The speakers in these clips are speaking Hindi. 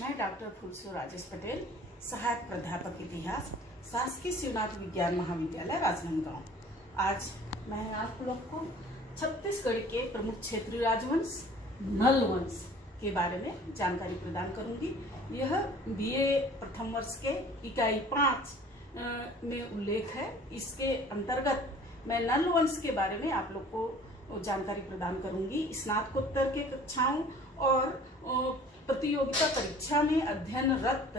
मैं डॉक्टर फुलसो राजेश पटेल, सहायक प्राध्यापक इतिहास, शासकीय शिवनाथ विज्ञान महाविद्यालय राजनांदगांव। आज मैं आप लोग को छत्तीसगढ़ के प्रमुख क्षेत्रीय राजवंश नल वंश के बारे में जानकारी प्रदान करूंगी। यह बीए प्रथम वर्ष के इकाई 5 में उल्लेख है। इसके अंतर्गत मैं नल वंश के बारे में आप लोग को जानकारी प्रदान करूंगी। स्नातकोत्तर के कक्षाओं और प्रतियोगिता परीक्षा में अध्ययनरत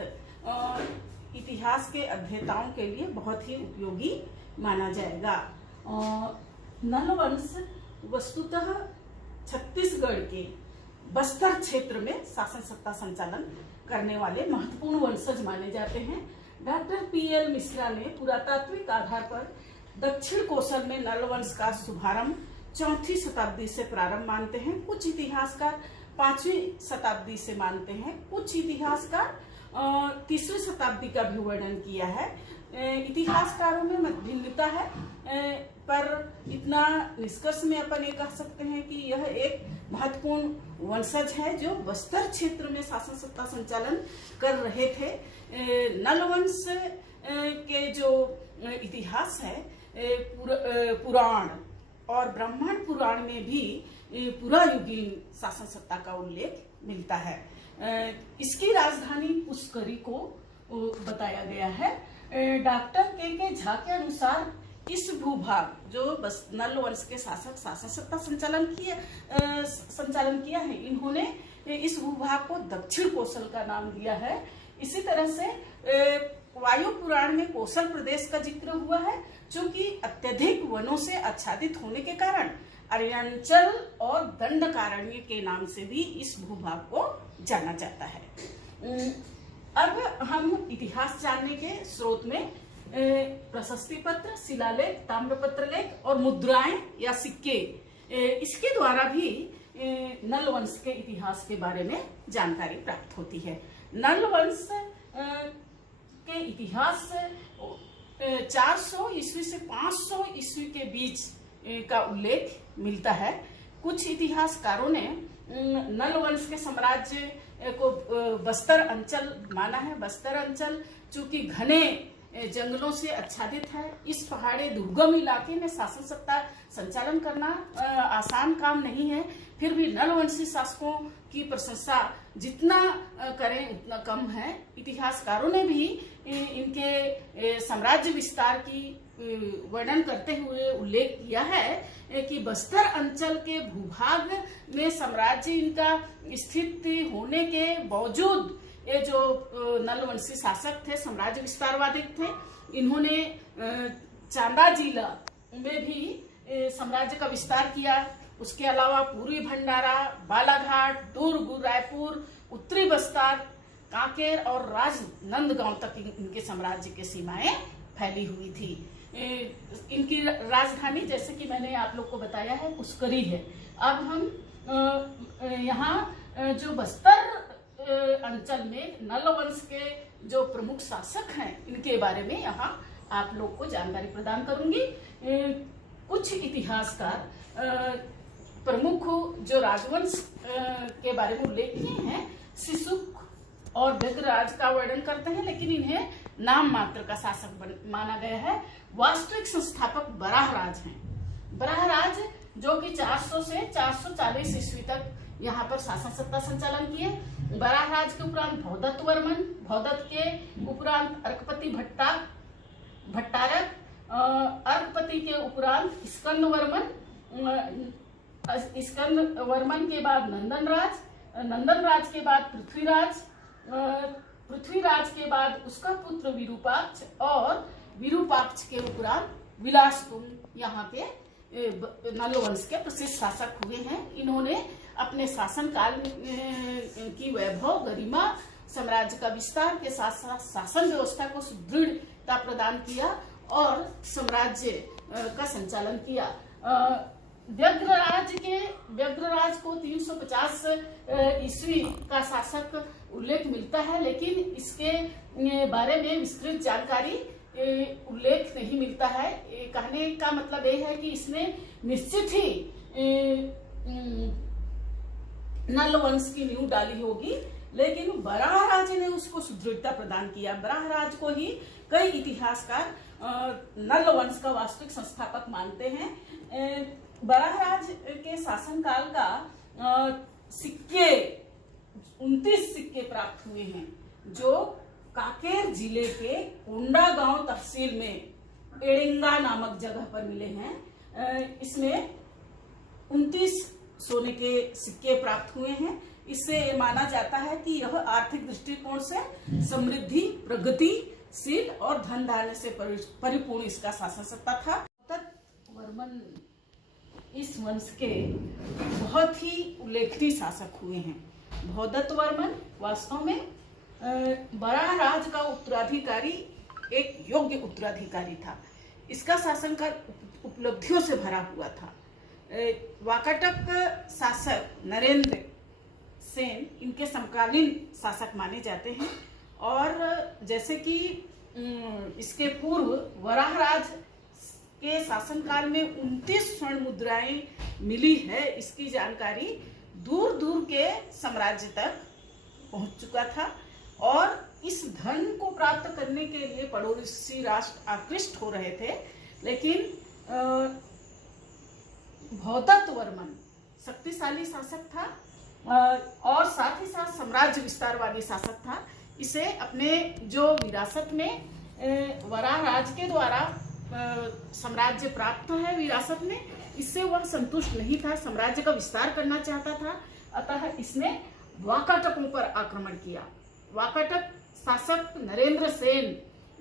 इतिहास के अध्येताओं के लिए बहुत ही उपयोगी माना जाएगा। नल वंश वस्तुतः छत्तीसगढ़ के बस्तर क्षेत्र में शासन सत्ता संचालन करने वाले महत्वपूर्ण वंशज माने जाते हैं। डॉक्टर पीएल मिश्रा ने पुरातात्विक आधार पर दक्षिण कोसल में नल वंश का शुभारंभ 4वीं शताब्दी से प्रारंभ मानते हैं। कुछ इतिहासकार 5वीं शताब्दी से मानते हैं। कुछ इतिहासकार 3वीं शताब्दी का भी वर्णन किया है। इतिहासकारों में भिन्नता है, पर इतना निष्कर्ष में अपन ये कह सकते हैं कि यह एक महत्वपूर्ण वंशज है जो बस्तर क्षेत्र में शासन सत्ता संचालन कर रहे थे। नल वंश के जो इतिहास है, पुराण और ब्राह्मण पुराण में भी पुरायुगीन शासन सत्ता का उल्लेख मिलता है। इसकी राजधानी पुष्करी को बताया गया है। डॉक्टर के झा के अनुसार इस भूभाग जो नल वंश के शासक शासन सत्ता संचालन किया है, इन्होंने इस भूभाग को दक्षिण कोसल का नाम दिया है। इसी तरह से वायु पुराण में कोसल प्रदेश का जिक्र हुआ है, चूंकि अत्यधिक वनों से आच्छादित होने के कारण अरण्यांचल और दंडकारण्य के नाम से भी इस भूभाग को जाना जाता है। अब हम इतिहास जानने के स्रोत में प्रशस्ति पत्र, शिलालेख, ताम्रपत्र लेख और मुद्राएं या सिक्के, इसके द्वारा भी नल वंश के इतिहास के बारे में जानकारी प्राप्त होती है। नल वंश के इतिहास 400 ईस्वी से 500 ईस्वी के बीच का उल्लेख मिलता है। कुछ इतिहासकारों ने नल वंश के साम्राज्य को बस्तर अंचल माना है। बस्तर अंचल चूंकि घने जंगलों से आच्छादित है, इस पहाड़ी दुर्गम इलाके में शासन सत्ता संचालन करना आसान काम नहीं है। फिर भी नल वंशी शासकों की प्रशंसा जितना करें उतना कम है। इतिहासकारों ने भी इनके साम्राज्य विस्तार की वर्णन करते हुए उल्लेख किया है कि बस्तर अंचल के भूभाग में साम्राज्य इनका स्थित होने के बावजूद ये जो नलवंशी शासक थे, साम्राज्य विस्तारवादी थे, इन्होंने चांदा जिला में भी साम्राज्य का विस्तार किया। उसके अलावा पूर्वी भंडारा, बालाघाट, दुर्ग, रायपुर, उत्तरी बस्तर, कांकेर और राजनांदगांव तक इनके साम्राज्य की सीमाएं फैली हुई थी। इनकी राजधानी, जैसे कि मैंने आप लोग को बताया है, पुष्करी है। अब हम यहाँ जो बस्तर अंचल में नल वंश के जो प्रमुख शासक हैं, इनके बारे में यहाँ आप लोग को जानकारी प्रदान करूंगी। कुछ इतिहासकार प्रमुख जो राजवंश के बारे में उल्लेख किए हैं, शिशुक और व्यग्रराज का वर्णन करते हैं, लेकिन इन्हें नाम मात्र का शासक माना गया है। वास्तविक संस्थापक बराहराज हैं। बराहराज जो कि 400 से 440 ईस्वी तक यहाँ पर शासन सत्ता संचालन किए। बराहराज के उपरांत भौदत्त वर्मन, भौदत्त के उपरांत अर्कपति भट्टारक, अर्कपति के उपरांत स्कंद वर्मन के बाद नंदनराज के बाद पृथ्वीराज के बाद उसका पुत्र विरूपाक्ष और विरूपाक्ष के उपरांत विलासतुंग यहाँ के नल वंश के प्रसिद्ध शासक हुए हैं। इन्होंने अपने शासनकाल की वैभव, गरिमा, साम्राज्य का विस्तार के साथ साथ शासन व्यवस्था को सुदृढ़ता प्रदान किया और साम्राज्य का संचालन किया। व्यग्रराज को 350 ईस्वी का शासक उल्लेख मिलता है, लेकिन इसके बारे में विस्तृत जानकारी उल्लेख नहीं मिलता है। कहने का मतलब ये है कि इसने निश्चित ही नल वंश की नींव डाली होगी। लेकिन वराहराज ने उसको सुदृढ़ता प्रदान किया। वराहराज को ही कई इतिहासकार नल वंश का वास्तविक संस्थापक मानते हैं। वराहराज के शासनकाल का सिक्के 29 सिक्के प्राप्त हुए हैं, जो कांकेर जिले के कोंडागांव तहसील में एड़िंगा नामक जगह पर मिले हैं। इसमें 29 सोने के सिक्के प्राप्त हुए हैं। इससे ये माना जाता है कि यह आर्थिक दृष्टिकोण से समृद्धि, प्रगतिशील और धन धान्य से परिपूर्ण इसका शासन सत्ता था। वर्मन इस वंश के बहुत ही उल्लेखनीय शासक हुए हैं। भौदत्त वर्मन वास्तव में वराहराज का उत्तराधिकारी, एक योग्य उत्तराधिकारी था। इसका शासनकाल उपलब्धियों से भरा हुआ था। वाकाटक शासक नरेंद्र सेन इनके समकालीन शासक माने जाते हैं। और जैसे कि इसके पूर्व वराहराज के शासनकाल में 29 स्वर्ण मुद्राएं मिली है, इसकी जानकारी दूर दूर के साम्राज्य तक पहुंच चुका था। और इस धन को प्राप्त करने के लिए पड़ोसी राष्ट्र आकृष्ट हो रहे थे, लेकिन भौदत्त वर्मन शक्तिशाली शासक था और साथ ही साथ साम्राज्य विस्तारवादी शासक था। इसे अपने जो विरासत में वराहराज के द्वारा साम्राज्य प्राप्त है विरासत में, इससे वह संतुष्ट नहीं था, साम्राज्य का विस्तार करना चाहता था। अतः इसने वाकाटकों पर आक्रमण किया। वाकाटक शासक नरेंद्र सेन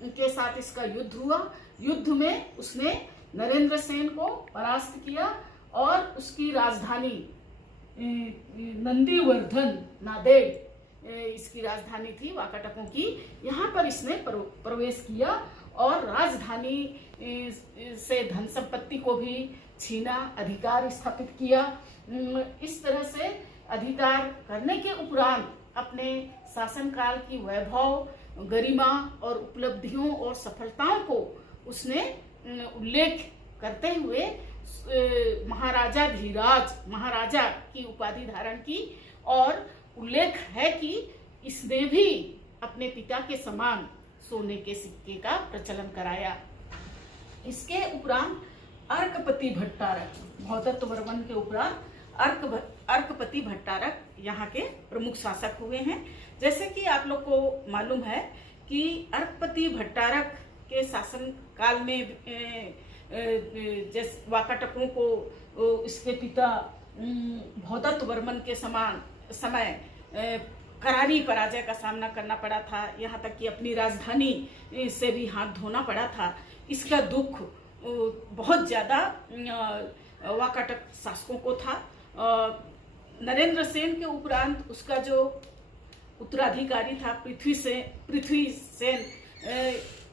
के साथ इसका युद्ध हुआ। युद्ध में उसने नरेंद्र सेन को परास्त किया और उसकी राजधानी नंदीवर्धन, नांदेड़ इसकी राजधानी थी वाकाटकों की, यहाँ पर इसने प्रवेश किया और राजधानी से धन संपत्ति को भी छीना, अधिकार स्थापित किया। इस तरह से अधिकार करने के उपरांत अपने शासनकाल की वैभव, गरिमा और उपलब्धियों और सफलताओं को उसने उल्लेख करते हुए महाराजा धीराज, महाराजा की उपाधि धारण की। और उल्लेख है कि इसने भी अपने पिता के समान सोने के सिक्के का प्रचलन कराया। इसके उपरांत अर्कपति भट्टारक, भौदत्त वर्मन के उपरांत अर्कपति भट्टारक यहाँ के प्रमुख शासक हुए हैं। जैसे कि आप लोग को मालूम है कि अर्कपति भट्टारक के शासन काल में जैसे वाकाटकों को इसके पिता भौदत्त वर्मन के समान समय करारी पराजय का सामना करना पड़ा था। यहाँ तक कि अपनी राजधानी से भी हाथ धोना पड़ा था। इसका दुख बहुत ज़्यादा वाकाटक शासकों को था। नरेंद्र सेन के उपरांत उसका जो उत्तराधिकारी था पृथ्वी सेन,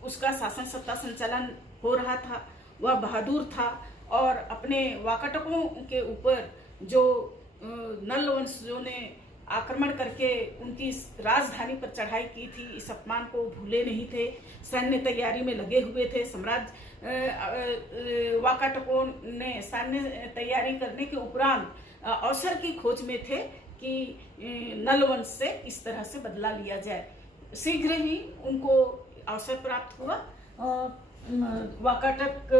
उसका शासन सत्ता संचालन हो रहा था। वह बहादुर था और अपने वाकाटकों के ऊपर जो नल वंशजों ने आक्रमण करके उनकी राजधानी पर चढ़ाई की थी, इस अपमान को भूले नहीं थे। सैन्य तैयारी में लगे हुए थे। वाकाटकों ने सैन्य तैयारी करने के उपरांत अवसर की खोज में थे कि नल वंश से किस तरह से बदला लिया जाए। शीघ्र ही उनको अवसर प्राप्त हुआ। वाकाटक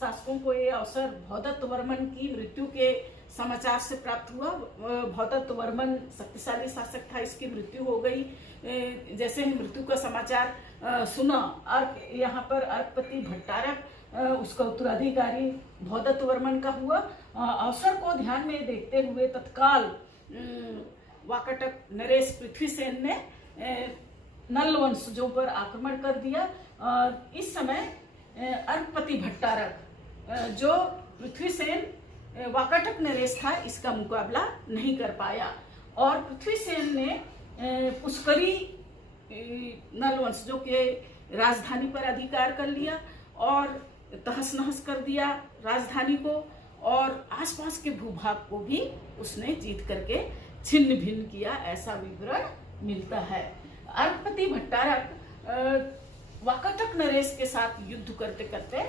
शासकों को ये अवसर भौदत्त वर्मन की मृत्यु के समाचार से प्राप्त हुआ। भौदत्त वर्मन शक्तिशाली शासक था, इसकी मृत्यु हो गई। जैसे ही मृत्यु का समाचार सुना, यहाँ पर अर्कपति भट्टारक उसका उत्तराधिकारी भौदत्त वर्मन का हुआ। अवसर को ध्यान में देखते हुए तत्काल वाकाटक नरेश पृथ्वीसेन ने नल वंशजों पर आक्रमण कर दिया। इस समय अर्कपति भट्टारक जो पृथ्वीसेन वाकाटक नरेश था, इसका मुकाबला नहीं कर पाया और पृथ्वीसेन ने पुष्करी नल वंशजों के राजधानी पर अधिकार कर लिया और तहस नहस कर दिया राजधानी को, और आसपास के भूभाग को भी उसने जीत करके छिन्न भिन्न किया, ऐसा विवरण मिलता है। अर्कपति भट्टारक वाकाटक नरेश के साथ युद्ध करते करते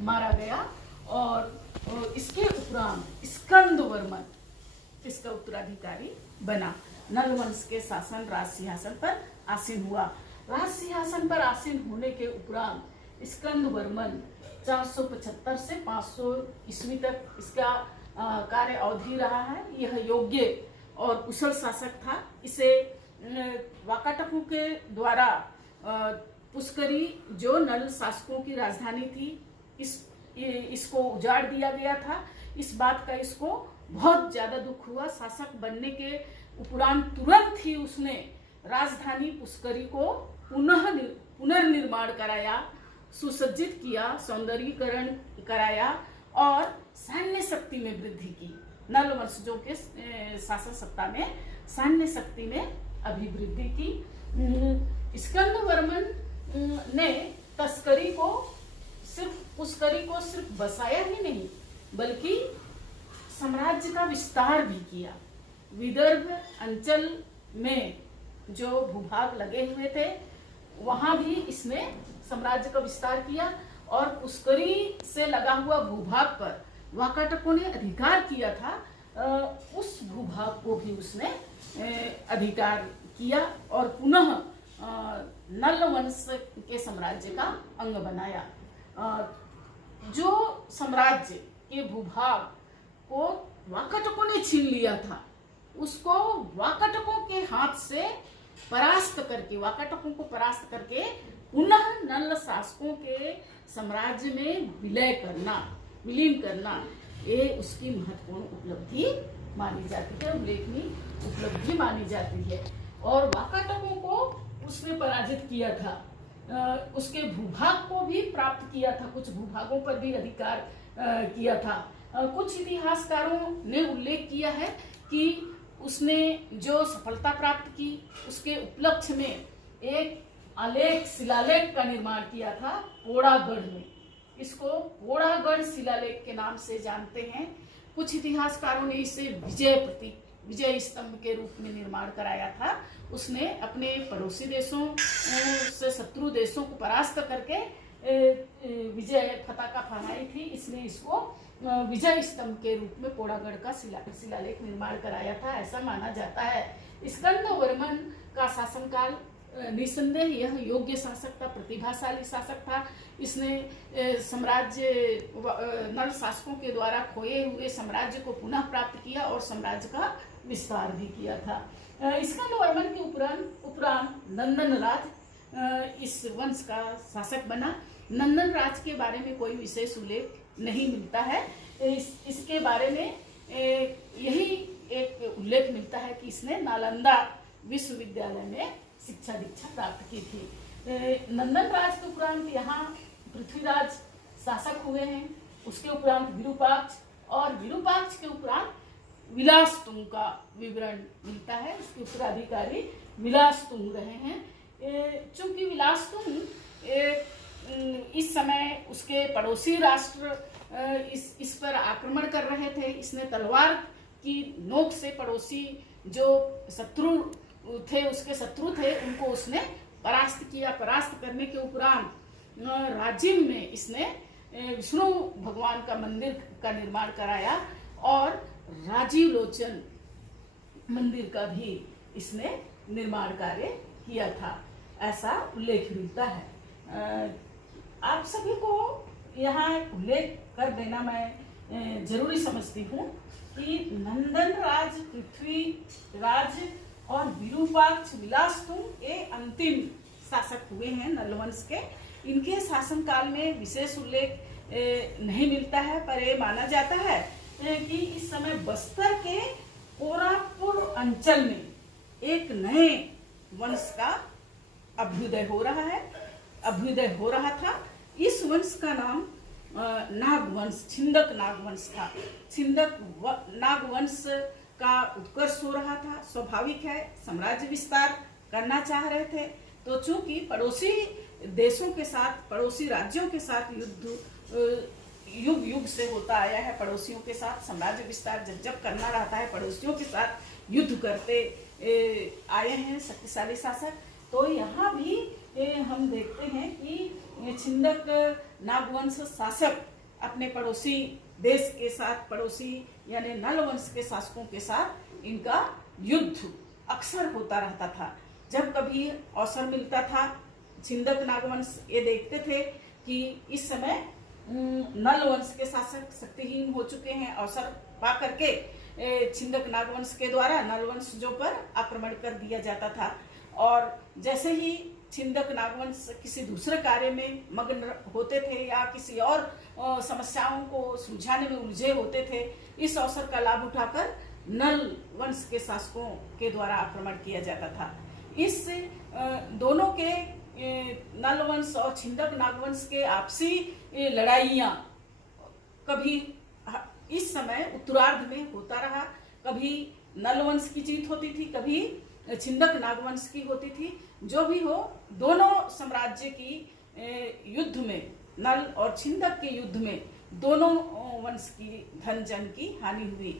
मारा गया और इसके उपरांत स्कंद वर्मन इसका उत्तराधिकारी बना। नल वंश के शासन राज सिंहासन पर आसीन हुआ। राज सिंहासन पर आसीन होने के उपरांत स्कंद वर्मन 475 से 500 ईस्वी तक इसका कार्य अवधि रहा है। यह योग्य और कुशल शासक था। इसे वाकाटकों के द्वारा पुष्करी जो नल शासकों की राजधानी थी इसको उजाड़ दिया गया था। इस बात का इसको बहुत ज्यादा दुख हुआ। शासक बनने के उपरांत तुरंत ही उसने राजधानी पुष्करी को पुनर्निर्माण कराया, सुसज्जित किया, सौंदर्यीकरण कराया और सैन्य शक्ति में वृद्धि की। नल वंशजों के शासन सत्ता में सैन्य शक्ति में अभिवृद्धि की। स्कंद वर्मन ने पुष्करी को सिर्फ बसाया ही नहीं बल्कि साम्राज्य का विस्तार भी किया। विदर्भ अंचल में जो भूभाग लगे हुए थे वहां भी इसने साम्राज्य का विस्तार किया और पुष्करी से लगा हुआ भूभाग पर वाकाटकों ने अधिकार किया था, उस भूभाग को भी उसने अधिकार किया और पुनः नल वंश के साम्राज्य का अंग बनाया। जो साम्राज्य के भूभाग को वाकाटकों ने छीन लिया था उसको वाकाटकों के हाथ से वाकाटकों को परास्त करके पुनः नल शासकों के साम्राज्य में विलीन करना ये उसकी महत्वपूर्ण उपलब्धि मानी जाती है, उल्लेखनीय उपलब्धि मानी जाती है। और वाकाटकों को उसने पराजित किया था, उसके भूभाग को भी प्राप्त किया था, कुछ भूभागों पर भी अधिकार किया था। कुछ इतिहासकारों ने उल्लेख किया है कि उसने जो सफलता प्राप्त की उसके उपलक्ष्य में एक शिलालेख का निर्माण किया था पोड़ागढ़ में। इसको पोड़ागढ़ शिलालेख के नाम से जानते हैं। कुछ इतिहासकारों ने इसे विजय स्तंभ के रूप में निर्माण कराया था। उसने अपने पड़ोसी देशों से शत्रु देशों को परास्त करके विजय पताका फहराई थी, इसलिए इसको विजय स्तंभ के रूप में पोड़ागढ़ का शिलालेख निर्माण कराया था, ऐसा माना जाता है। स्कंद वर्मन का शासनकाल निसंदेह यह योग्य शासक था, प्रतिभाशाली शासक था। इसने साम्राज्य नल शासकों के द्वारा खोए हुए साम्राज्य को पुनः प्राप्त किया और साम्राज्य का विस्तार भी किया था। स्कंद वर्मन के उपरांत नंदन राज इस वंश का शासक बना। नंदन राज के बारे में कोई विशेष उल्लेख नहीं मिलता है। इसके बारे में यही एक उल्लेख मिलता है कि इसने नालंदा विश्वविद्यालय में शिक्षा दीक्षा प्राप्त की थी। नंदन राज के उपरांत यहाँ पृथ्वीराज शासक हुए हैं, उसके उपरांत विरूपाक्ष और विरूपाक्ष के उपरांत विलासतुंग का विवरण मिलता है। इसके उत्तराधिकारी विलासतुंग रहे हैं। चूंकि विलासतुंग इस समय उसके पड़ोसी राष्ट्र इस पर आक्रमण कर रहे थे, इसने तलवार की नोक से पड़ोसी जो शत्रु थे उनको उसने परास्त किया। परास्त करने के उपरांत राजिम में इसने विष्णु भगवान का मंदिर का निर्माण कराया और राजीव लोचन मंदिर का भी इसने निर्माण कार्य किया था, ऐसा उल्लेख मिलता है। आप सभी को यहाँ उल्लेख कर देना मैं जरूरी समझती हूँ कि नंदन राज, पृथ्वीराज और विरूपाक्ष विलासतुंग ये अंतिम शासक हुए हैं नलवंश के। इनके शासनकाल में विशेष उल्लेख नहीं मिलता है, पर ये माना जाता है कि इस समय बस्तर के कोरापुर अंचल में एक नए वंश का अभ्युदय हो रहा था। इस वंश का नाम नागवंश, छिंदक नागवंश था। छिंदक नागवंश का उत्कर्ष हो रहा था। स्वाभाविक है, साम्राज्य विस्तार करना चाह रहे थे, तो चूंकि पड़ोसी देशों के साथ, पड़ोसी राज्यों के साथ युग से होता आया है। पड़ोसियों के साथ साम्राज्य विस्तार जब करना रहता है, पड़ोसियों के साथ युद्ध करते आए हैं शक्तिशाली शासक। तो यहाँ भी हम देखते हैं कि छिंदक नागवंश शासक अपने पड़ोसी देश के साथ, पड़ोसी यानी नल वंश के शासकों के साथ इनका युद्ध अक्सर होता रहता था। जब कभी अवसर मिलता था, छिंदक नागवंश ये देखते थे कि इस समय नल वंश के शासक शक्तिहीन हो चुके हैं, अवसर पा करके छिंदक नागवंश के द्वारा नल वंशजों पर आक्रमण कर दिया जाता था। और जैसे ही छिंदक नागवंश किसी दूसरे कार्य में मग्न होते थे या किसी और समस्याओं को सुलझाने में उलझे होते थे, इस अवसर का लाभ उठाकर नल वंश के शासकों के द्वारा आक्रमण किया जाता था। इस दोनों के नल वंश और छिंदक नागवंश के आपसी लड़ाइयाँ कभी इस समय उत्तरार्ध में होता रहा। कभी नल वंश की जीत होती थी, कभी छिंदक नागवंश की होती थी। जो भी हो, दोनों साम्राज्य की युद्ध में, नल और छिंदक के युद्ध में दोनों वंश की धन जन की हानि हुई।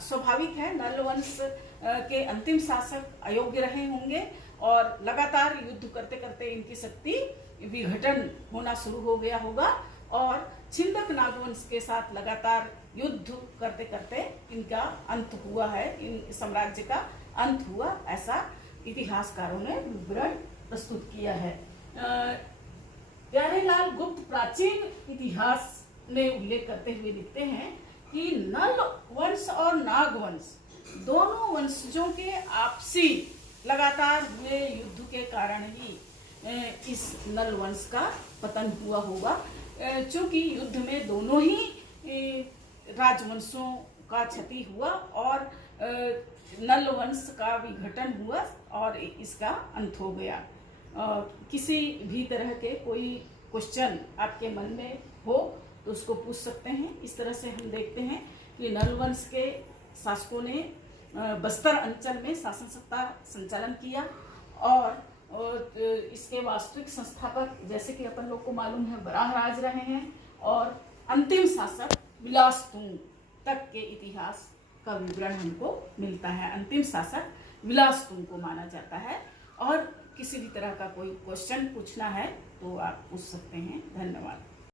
स्वाभाविक है, नल वंश के अंतिम शासक अयोग्य रहे होंगे और लगातार युद्ध करते करते इनकी शक्ति विघटन होना शुरू हो गया होगा और छिंदक नागवंश के साथ लगातार युद्ध करते करते इनका अंत हुआ है, इन साम्राज्य का अंत हुआ, ऐसा इतिहासकारों ने विवरण प्रस्तुत किया है। प्यारेलाल गुप्त प्राचीन इतिहास में उल्लेख करते हुए लिखते हैं कि नल वंश और नागवंश दोनों वंशजों के आपसी लगातार हुए युद्ध के कारण ही इस नल वंश का पतन हुआ होगा। चूंकि युद्ध में दोनों ही राजवंशों का क्षति हुआ और नल वंश का विघटन हुआ और इसका अंत हो गया। किसी भी तरह के कोई क्वेश्चन आपके मन में हो तो उसको पूछ सकते हैं। इस तरह से हम देखते हैं कि नल वंश के शासकों ने बस्तर अंचल में शासन सत्ता संचालन किया और इसके वास्तविक संस्थापक जैसे कि अपन लोग को मालूम है वराहराज रहे हैं और अंतिम शासक विलासतुंग तक के इतिहास का विवरण हमको मिलता है। अंतिम शासक विलासतुंग को माना जाता है और किसी भी तरह का कोई क्वेश्चन पूछना है तो आप पूछ सकते हैं। धन्यवाद।